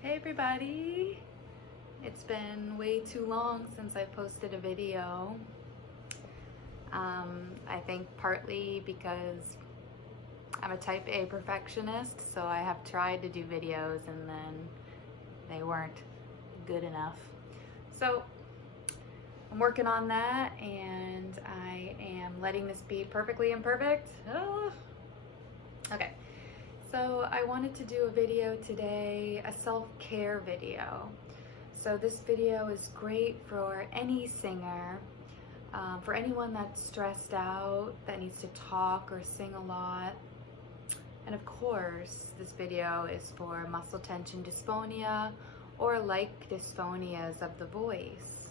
Hey everybody! It's been way too long since I posted a video. I think partly because I'm a type A perfectionist, so I have tried to do videos and then they weren't good enough. So I'm working on that, and I am letting this be perfectly imperfect. Okay. So I wanted to do a video today, a self-care video. So this video is great for any singer, for anyone that's stressed out, that needs to talk or sing a lot. And of course, this video is for muscle tension dysphonia or like dysphonias of the voice.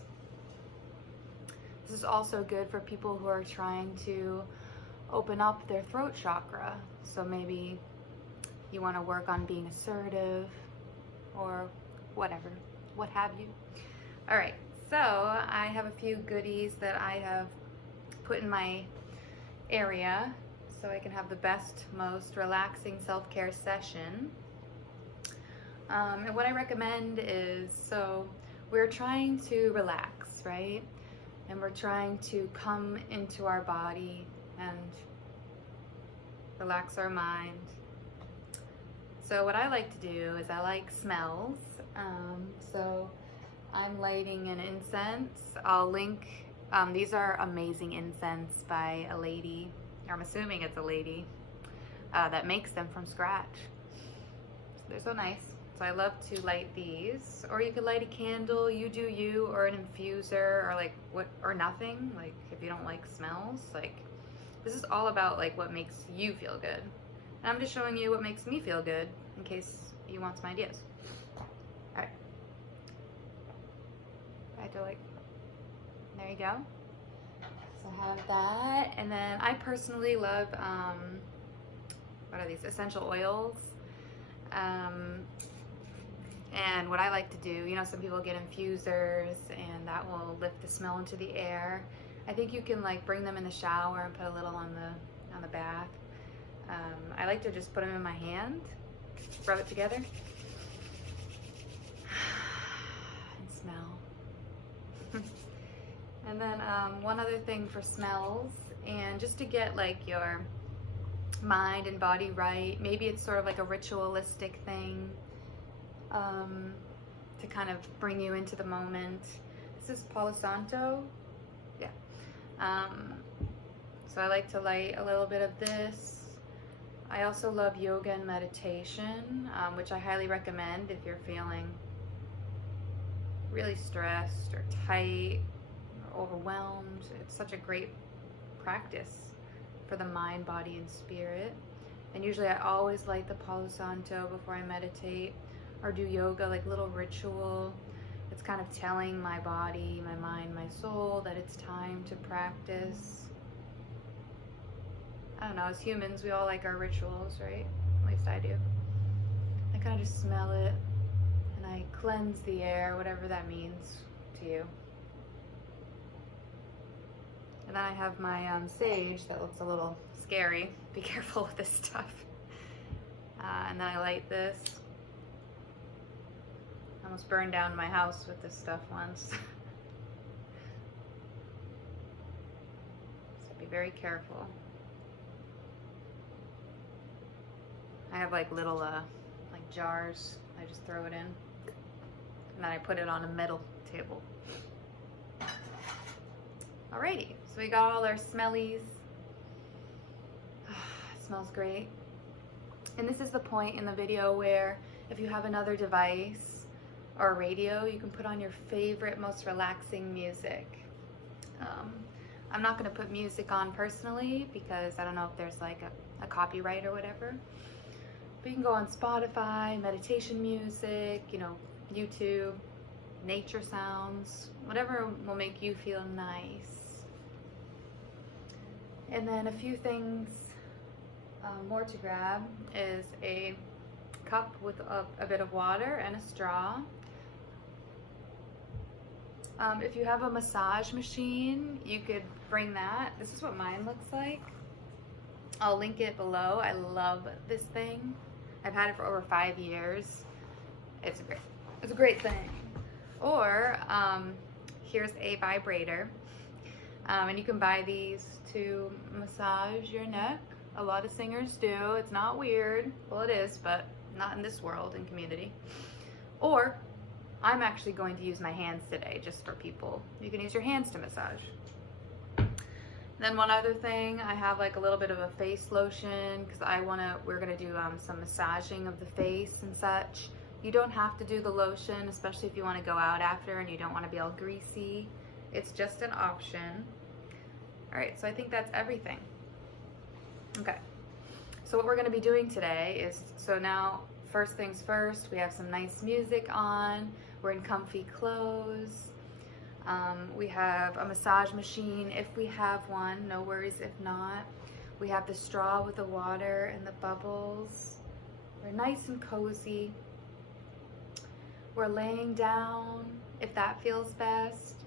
This is also good for people who are trying to open up their throat chakra. So maybe you want to work on being assertive or whatever, what have you. All right, so I have a few goodies that I have put in my area so I can have the best, most relaxing self-care session. And what I recommend is, so we're trying to relax, right? And we're trying to come into our body and relax our mind. So what I like to do is I like smells. So I'm lighting an incense. I'll link, these are amazing incense by a lady, or I'm assuming it's a lady, that makes them from scratch. So they're so nice. So I love to light these, or you could light a candle, you do you, or an infuser, or like what, or nothing. Like if you don't like smells, like this is all about like what makes you feel good. And I'm just showing you what makes me feel good in case you want some ideas. All right. I have to like, there you go. So I have that. And then I personally love, what are these, essential oils. And what I like to do, you know, some people get infusers and that will lift the smell into the air. I think you can like bring them in the shower and put a little on the bath. I like to just put them in my hand, rub it together, and smell. And then one other thing for smells, and just to get like your mind and body right, maybe it's sort of like a ritualistic thing to kind of bring you into the moment. This is palo santo. Yeah. So I like to light a little bit of this. I also love yoga and meditation, which I highly recommend if you're feeling really stressed or tight or overwhelmed. It's such a great practice for the mind, body, and spirit. And usually I always light the palo santo before I meditate or do yoga, like little ritual. It's kind of telling my body, my mind, my soul that it's time to practice. I don't know, as humans, we all like our rituals, right? At least I do. I kind of just smell it and I cleanse the air, whatever that means to you. And then I have my sage that looks a little scary. Be careful with this stuff. And then I light this. I almost burned down my house with this stuff once. So be very careful. I have like little like jars. I just throw it in, and then I put it on a metal table. Alrighty, so we got all our smellies. It smells great. And this is the point in the video where if you have another device or a radio, you can put on your favorite, most relaxing music. I'm not going to put music on personally because I don't know if there's like a copyright or whatever. But you can go on Spotify, meditation music, you know, YouTube, nature sounds, whatever will make you feel nice. And then a few things more to grab is a cup with a bit of water and a straw. If you have a massage machine, you could bring that. This is what mine looks like. I'll link it below. I love this thing. I've had it for over 5 years. It's a great thing. Or here's a vibrator, and you can buy these to massage your neck. A lot of singers do. It's not weird. Well, it is, but not in this world and community. Or I'm actually going to use my hands today, just for people. You can use your hands to massage. Then one other thing, I have like a little bit of a face lotion because we're gonna do some massaging of the face and such. You don't have to do the lotion, especially if you want to go out after and you don't want to be all greasy. It's just an option. All right, so I think that's everything. Okay, so what we're going to be doing today is, so now first things first, we have some nice music on, we're in comfy clothes, we have a massage machine if we have one, no worries if not. We have the straw with the water and the bubbles. We're nice and cozy. We're laying down if that feels best,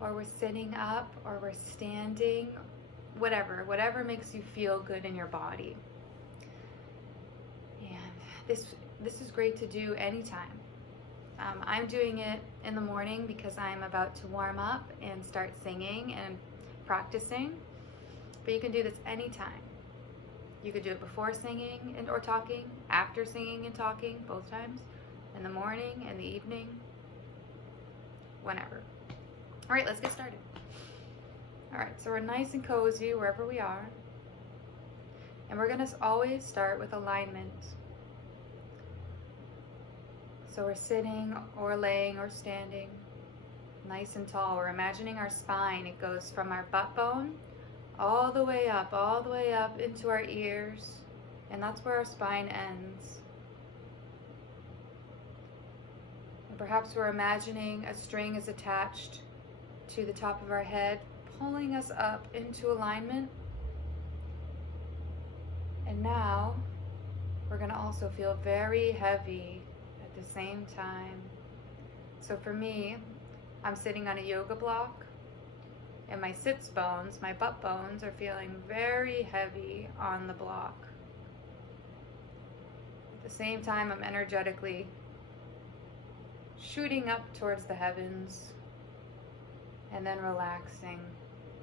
or we're sitting up, or we're standing, whatever makes you feel good in your body. And this is great to do anytime. I'm doing it in the morning because I'm about to warm up and start singing and practicing, but you can do this anytime. You could do it before singing or talking, after singing and talking, both times, in the morning, in the evening, whenever. All right, let's get started. All right, so we're nice and cozy wherever we are. And we're gonna always start with alignment. So we're sitting or laying or standing, nice and tall. We're imagining our spine. It goes from our butt bone all the way up into our ears. And that's where our spine ends. And perhaps we're imagining a string is attached to the top of our head, pulling us up into alignment. And now we're going to also feel very heavy at the same time. So for me, I'm sitting on a yoga block, and my sits bones, my butt bones, are feeling very heavy on the block. At the same time, I'm energetically shooting up towards the heavens and then relaxing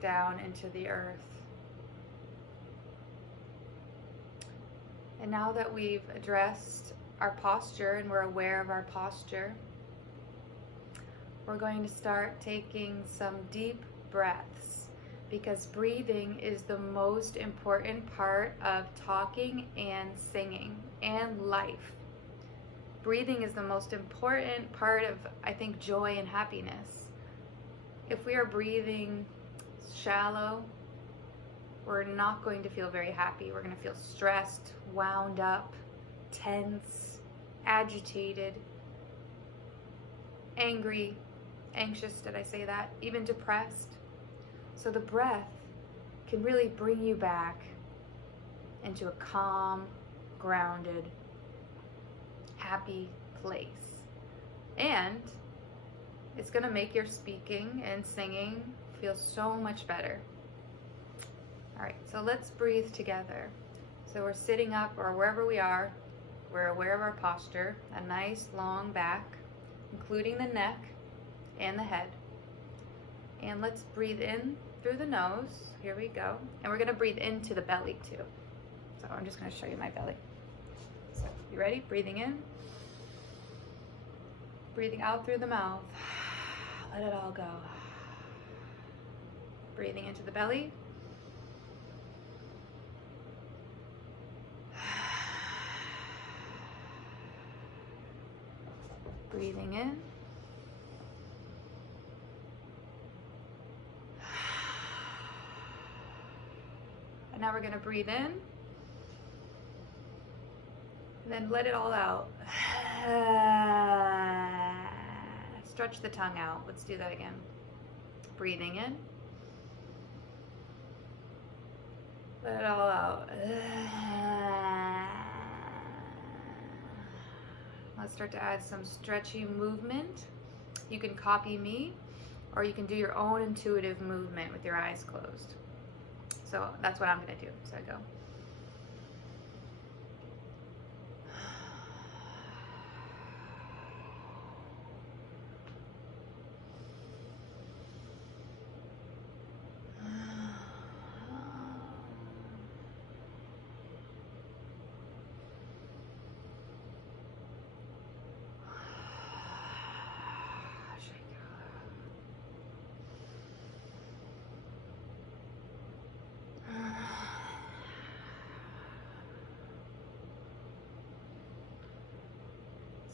down into the earth. And now that we've addressed our posture and we're aware of our posture, we're going to start taking some deep breaths, because breathing is the most important part of talking and singing and life. Breathing is the most important part of, I think, joy and happiness. If we are breathing shallow, we're not going to feel very happy. We're going to feel stressed, wound up, tense, agitated, angry, anxious, did I say that? Even depressed. So the breath can really bring you back into a calm, grounded, happy place. And it's going to make your speaking and singing feel so much better. All right, so let's breathe together. So we're sitting up or wherever we are. We're aware of our posture, a nice long back, including the neck and the head. And let's breathe in through the nose. Here we go. And we're going to breathe into the belly too. So I'm just going to show you my belly. So you ready? Breathing in. Breathing out through the mouth. Let it all go. Breathing into the belly. Breathing in. And now we're going to breathe in. And then let it all out. Stretch the tongue out. Let's do that again. Breathing in. Let it all out. Let's start to add some stretchy movement. You can copy me, or you can do your own intuitive movement with your eyes closed. So that's what I'm going to do. So I go.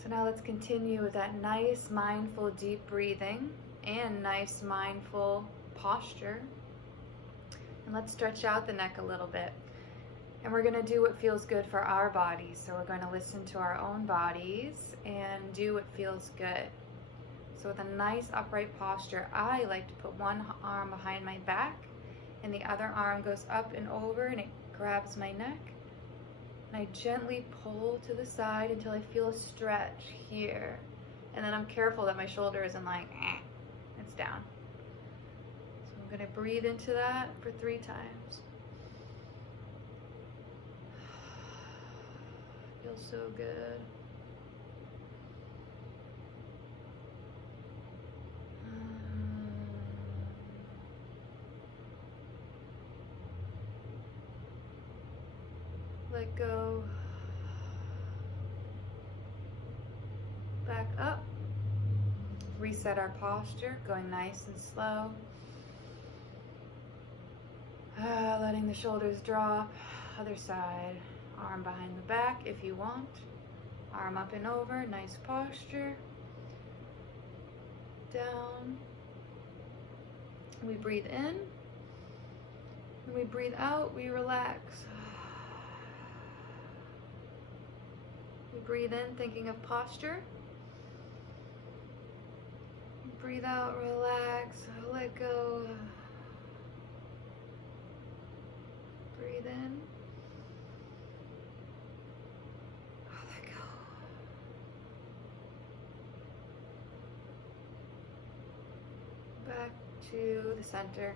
So now let's continue with that nice, mindful, deep breathing and nice, mindful posture. And let's stretch out the neck a little bit. And we're going to do what feels good for our bodies. So we're going to listen to our own bodies and do what feels good. So with a nice upright posture, I like to put one arm behind my back and the other arm goes up and over and it grabs my neck. And I gently pull to the side until I feel a stretch here. And then I'm careful that my shoulder isn't like, it's down. So I'm going to breathe into that for 3 times. Feels so good. Let go. Back up. Reset our posture, going nice and slow. Letting the shoulders drop. Other side. Arm behind the back if you want. Arm up and over, nice posture. Down. We breathe in. When we breathe out, we relax. We breathe in thinking of posture. Breathe out, relax, let go. Breathe in. Let go. Back to the center.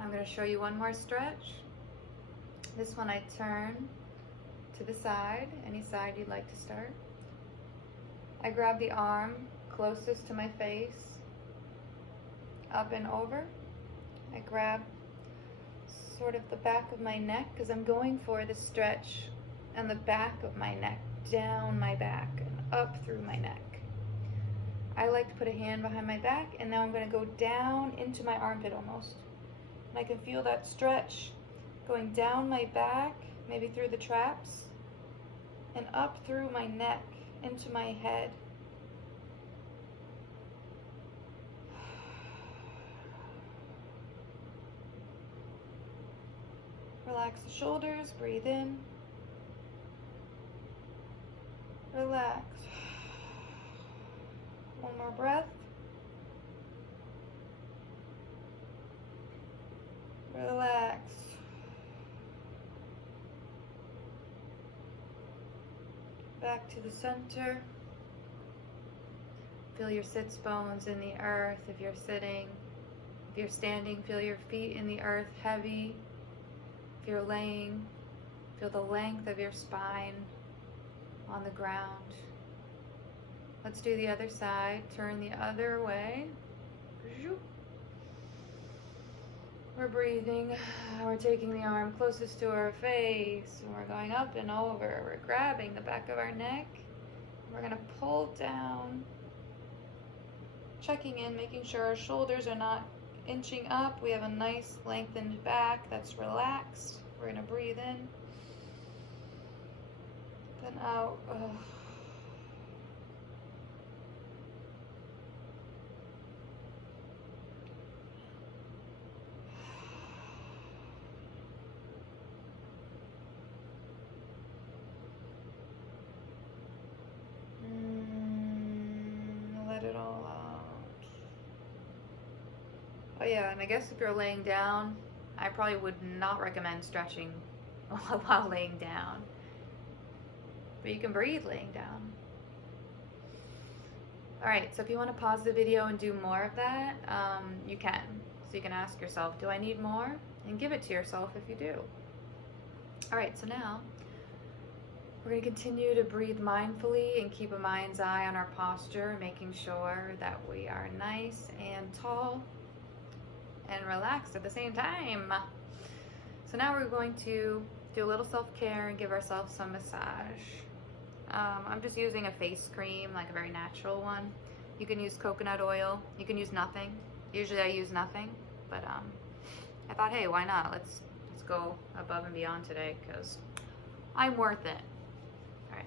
I'm going to show you one more stretch. This one I turn to the side, any side you'd like to start. I grab the arm closest to my face, up and over. I grab sort of the back of my neck because I'm going for the stretch and the back of my neck, down my back and up through my neck. I like to put a hand behind my back, and now I'm going to go down into my armpit almost. And I can feel that stretch going down my back, maybe through the traps, and up through my neck, into my head. Relax the shoulders, breathe in. Relax. One more breath. Relax. Back to the center. Feel your sits bones in the earth if you're sitting. If you're standing, feel your feet in the earth heavy. If you're laying, feel the length of your spine on the ground. Let's do the other side. Turn the other way. We're breathing. We're taking the arm closest to our face. And we're going up and over. We're grabbing the back of our neck. We're going to pull down. Checking in, making sure our shoulders are not inching up. We have a nice lengthened back that's relaxed. We're going to breathe in. Then out. Let it all out. Oh yeah, and I guess if you're laying down, I probably would not recommend stretching while laying down. But you can breathe laying down. Alright, so if you want to pause the video and do more of that, you can. So you can ask yourself, do I need more? And give it to yourself if you do. Alright, so now we're going to continue to breathe mindfully and keep a mind's eye on our posture, making sure that we are nice and tall and relaxed at the same time. So now we're going to do a little self-care and give ourselves some massage. I'm just using a face cream, like a very natural one. You can use coconut oil. You can use nothing. Usually I use nothing, but I thought, hey, why not? Let's let's go above and beyond today because I'm worth it. All right.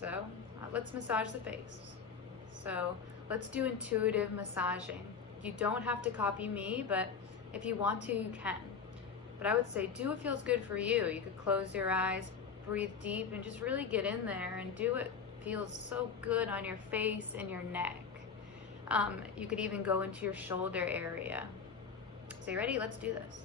So let's massage the face. So let's do intuitive massaging. You don't have to copy me, but if you want to, you can. But I would say do what feels good for you. You could close your eyes, breathe deep, and just really get in there and do what feels so good on your face and your neck. You could even go into your shoulder area. So you ready? Let's do this.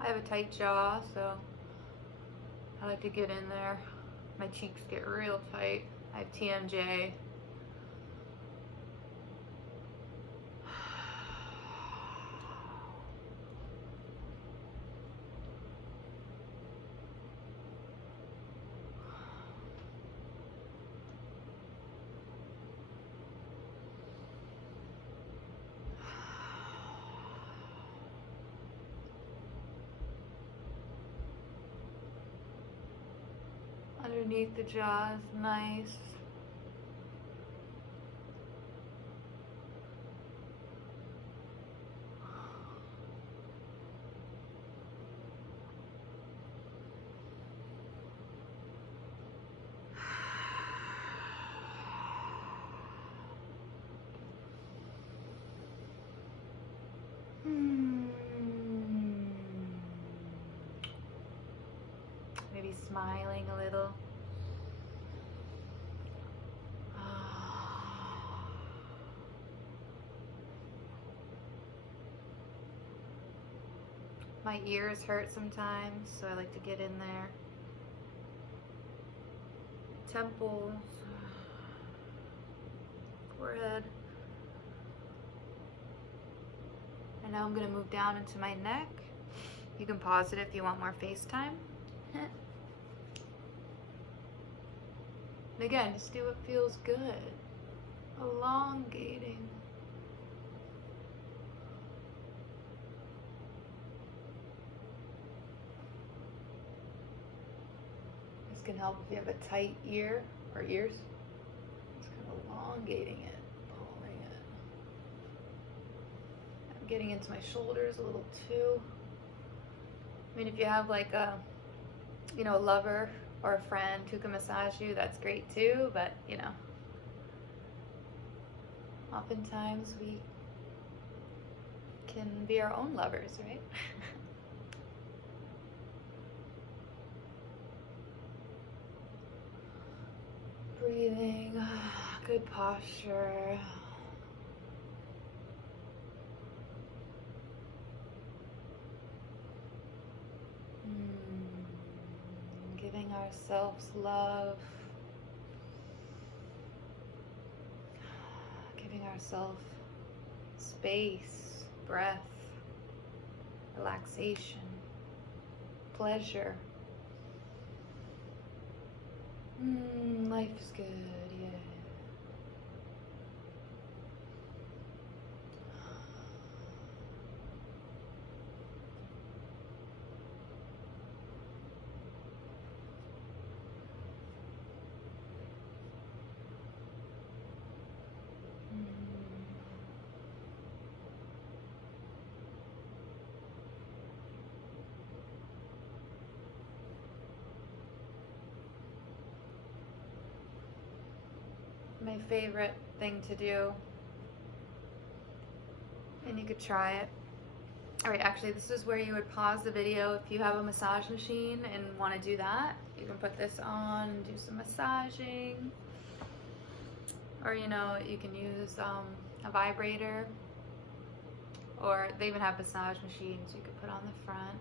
I have a tight jaw, so I like to get in there. My cheeks get real tight. I have TMJ. Underneath the jaw is nice. Maybe smiling a little. My ears hurt sometimes, so I like to get in there. Temples, forehead. And now I'm going to move down into my neck. You can pause it if you want more FaceTime. And again, just do what feels good. Elongating. This can help if you have a tight ear or ears. Just kind of elongating it, pulling it. I'm getting into my shoulders a little too. I mean, if you have like a, a lover or a friend who can massage you, that's great too, but oftentimes we can be our own lovers, right? Breathing, good posture. Giving ourselves love. Giving ourselves space, breath, relaxation, pleasure. Life is good, yeah. My favorite thing to do, and you could try it. All right, actually, this is where you would pause the video if you have a massage machine and want to do that. You can put this on and do some massaging, or you can use a vibrator, or they even have massage machines you could put on the front.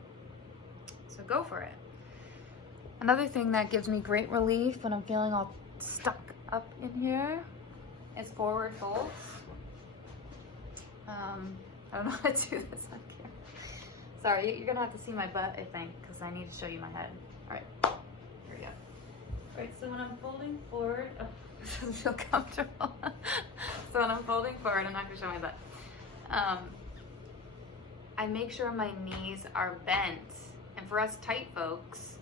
So go for it. Another thing that gives me great relief when I'm feeling all stuck up in here is forward folds. I don't know how to do this on camera. Sorry, you're gonna have to see my butt, I think, because I need to show you my head. All right, here we go. All right, so when I'm folding forward, this doesn't feel comfortable. So when I'm folding forward, I'm not gonna show my butt. I make sure my knees are bent, and for us tight folks,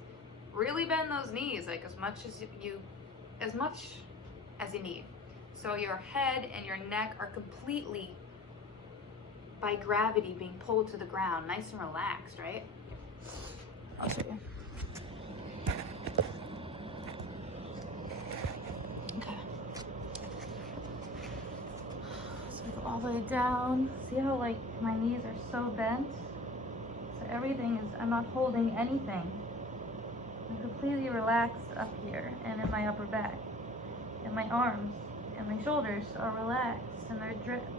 really bend those knees like as much as you need. So your head and your neck are completely, by gravity, being pulled to the ground. Nice and relaxed, right? I'll show you. Okay. So we go all the way down. See how like my knees are so bent? So everything is, I'm not holding anything. I'm completely relaxed up here and in my upper back. And my arms and my shoulders are relaxed and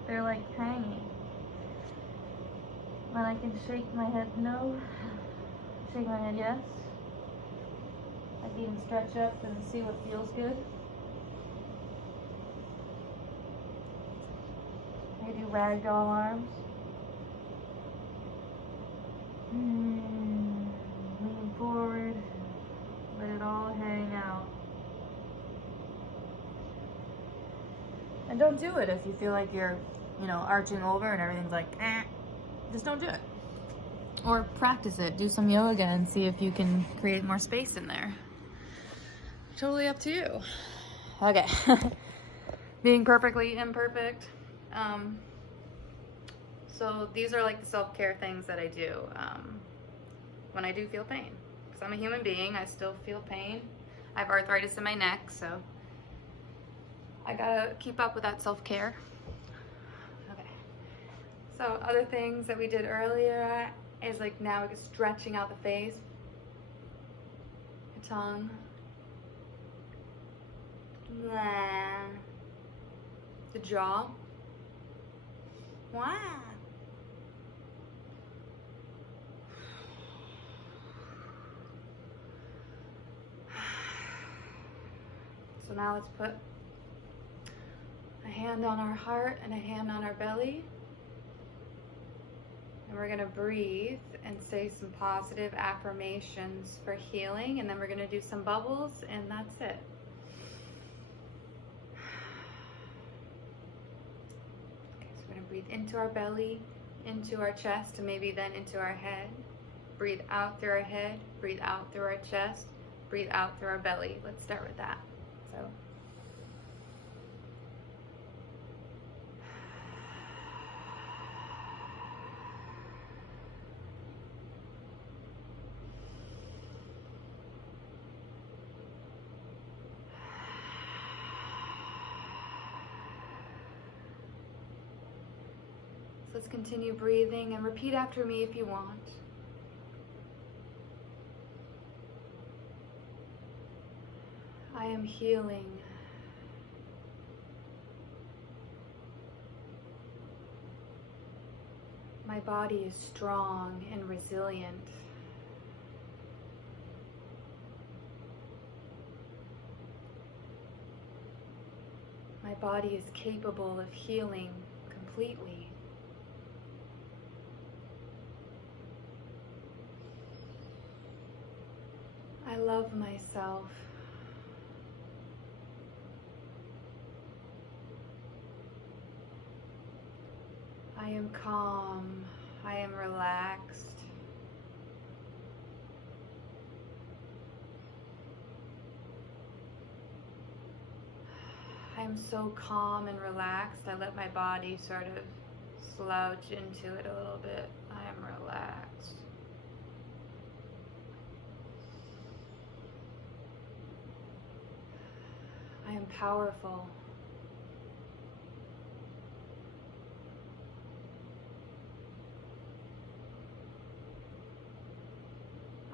they're like hanging. And I can shake my head no, shake my head yes. I can even stretch up and see what feels good. I do ragdoll arms. Lean forward, let it all hang out. And don't do it if you feel like you're, arching over and everything's like, just don't do it. Or practice it, do some yoga and see if you can create more space in there. Totally up to you. Okay. Being perfectly imperfect. So these are like the self-care things that I do when I do feel pain. Because I'm a human being, I still feel pain. I have arthritis in my neck, so I gotta keep up with that self-care. Okay. So other things that we did earlier is like now we're stretching out the face, the tongue, the jaw. Wow. So now let's put a hand on our heart and a hand on our belly. And we're gonna breathe and say some positive affirmations for healing, and then we're gonna do some bubbles, and that's it. Okay, so we're gonna breathe into our belly, into our chest, and maybe then into our head. Breathe out through our head, breathe out through our chest, breathe out through our belly. Let's start with that. So let's continue breathing and repeat after me if you want. I am healing. My body is strong and resilient. My body is capable of healing completely. I love myself. I am calm. I am relaxed. I am so calm and relaxed. I let my body sort of slouch into it a little bit. I am relaxed. I am powerful.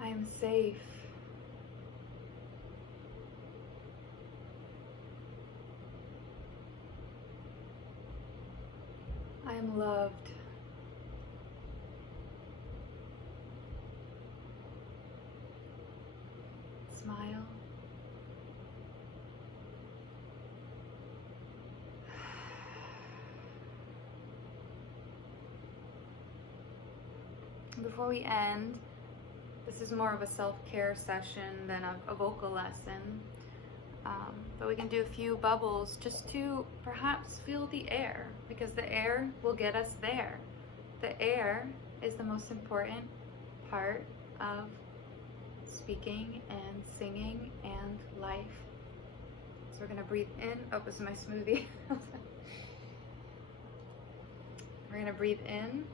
I am safe. I am loved. Smile. Before we end, this is more of a self-care session than a vocal lesson, but we can do a few bubbles just to perhaps feel the air, because the air will get us there. The air is the most important part of speaking and singing and life. we're gonna breathe in. Oh, this is my smoothie. We're gonna breathe in.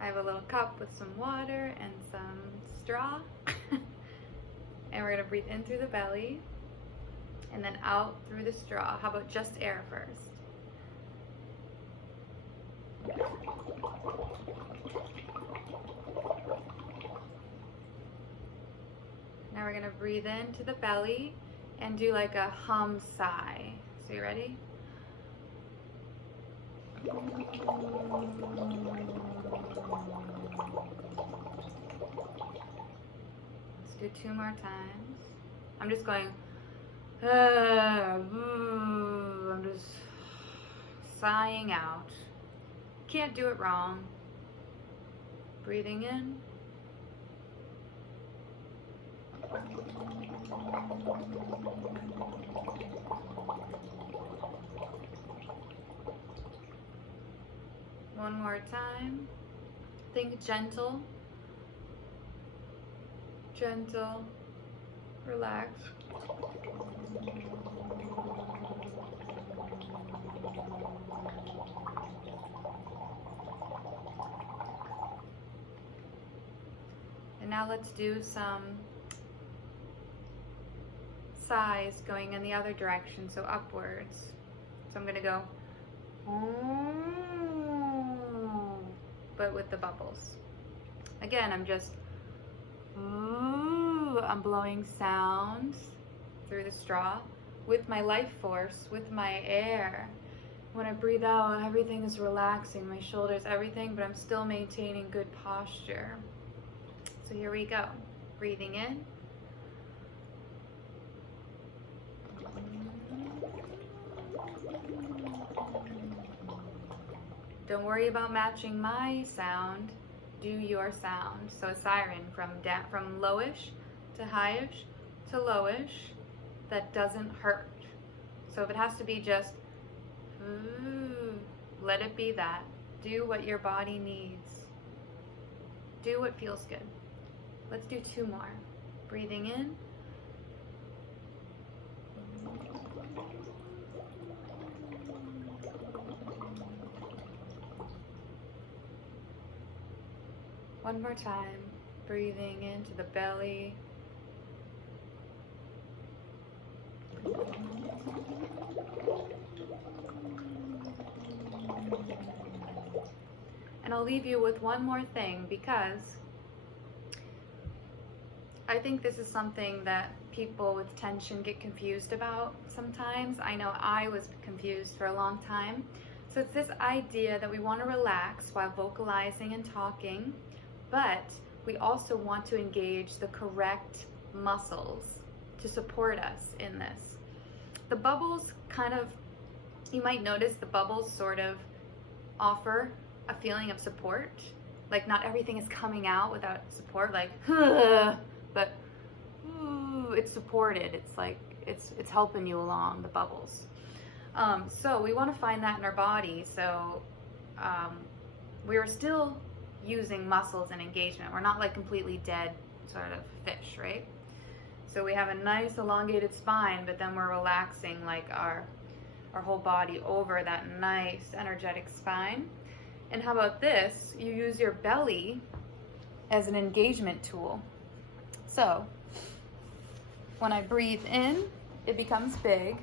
I have a little cup with some water and some straw. And we're gonna breathe in through the belly and then out through the straw. How about just air first? Now we're gonna breathe into the belly and do like a hum sigh. So you ready? Let's do 2 more times. I'm just going, I'm just sighing out. Can't do it wrong. Breathing in. One more time. Think gentle. Gentle. Relax. And now let's do some sighs going in the other direction, so upwards. So I'm gonna go, but with the bubbles. Again, I'm just, I'm blowing sound through the straw with my life force, with my air. When I breathe out, everything is relaxing, my shoulders, everything, but I'm still maintaining good posture. So here we go. Breathing in. Don't worry about matching my sound. Do your sound. So a siren from lowish to highish to lowish that doesn't hurt. So if it has to be just, let it be that. Do what your body needs. Do what feels good. Let's do 2 more. Breathing in. One more time. Breathing into the belly. And I'll leave you with one more thing, because I think this is something that people with tension get confused about sometimes. I know I was confused for a long time. So it's this idea that we want to relax while vocalizing and talking, but we also want to engage the correct muscles to support us in this. The bubbles kind of, you might notice the bubbles sort of offer a feeling of support. Like not everything is coming out without support, like, but it's supported. It's like, it's helping you along, the bubbles. So we want to find that in our body. So we're still using muscles and engagement. We're not like completely dead sort of fish, right? So we have a nice elongated spine, but then we're relaxing like our whole body over that nice energetic spine. And how about this? You use your belly as an engagement tool. So when I breathe in, it becomes big.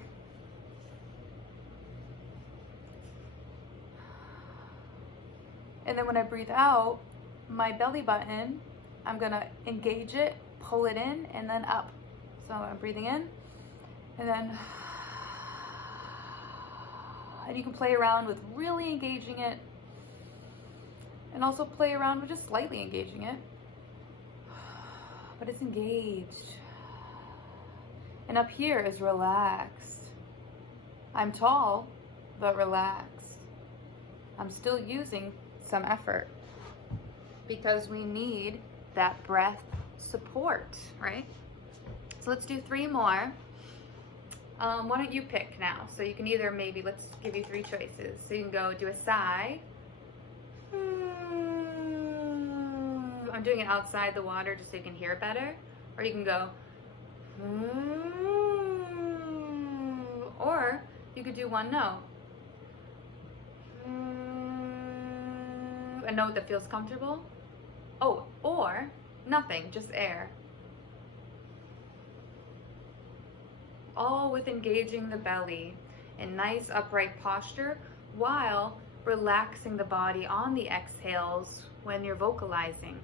And then when I breathe out, my belly button, I'm gonna engage it, pull it in, and then up. So I'm breathing in, and then, and you can play around with really engaging it, and also play around with just slightly engaging it, but it's engaged. And up here is relaxed. I'm tall, but relaxed. I'm still using some effort because we need that breath support, right? So let's do 3 more. Why don't you pick now? So you can either maybe, let's give you 3 choices. So you can go do a sigh. I'm doing it outside the water just so you can hear it better. Or you can go, Or you could do one note. A note that feels comfortable. Oh, or nothing, just air. All with engaging the belly in nice upright posture while relaxing the body on the exhales when you're vocalizing.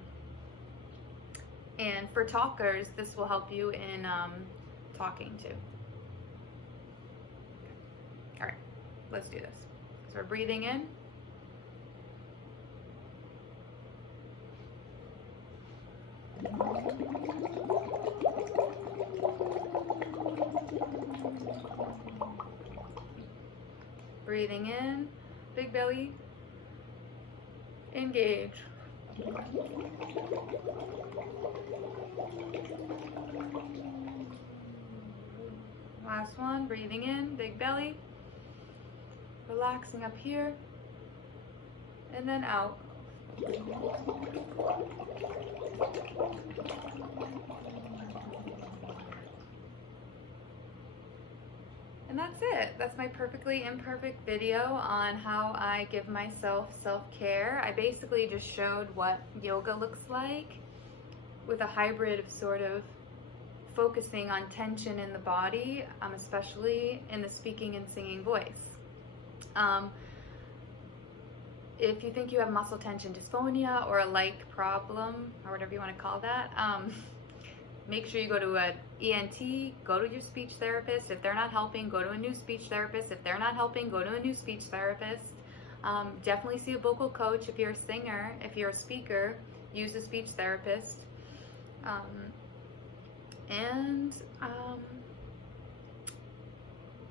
And for talkers, this will help you in talking too. All right, let's do this. So we're breathing in. Breathing in, big belly, engage. Last one, breathing in, big belly, relaxing up here, and then out. And that's it. That's my perfectly imperfect video on how I give myself self-care. I basically just showed what yoga looks like with a hybrid of sort of focusing on tension in the body, especially in the speaking and singing voice. If you think you have muscle tension dysphonia or a like problem, or whatever you want to call that, make sure you go to an ENT, go to your speech therapist. If they're not helping, go to a new speech therapist. If they're not helping, go to a new speech therapist. Definitely see a vocal coach if you're a singer. If you're a speaker, use a speech therapist.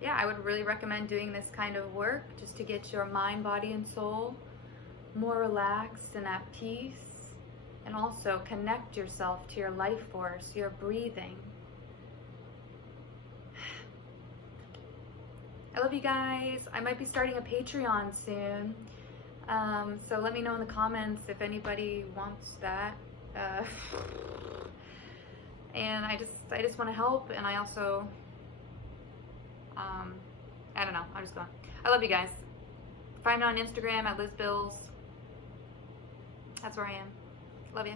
Yeah, I would really recommend doing this kind of work just to get your mind, body, and soul more relaxed and at peace, and also connect yourself to your life force, your breathing. I love you guys. I might be starting a Patreon soon, so let me know in the comments if anybody wants that. And I just want to help, and I also I don't know, I'm just going. I love you guys. Find me on Instagram at LizBills. That's where I am. Love you.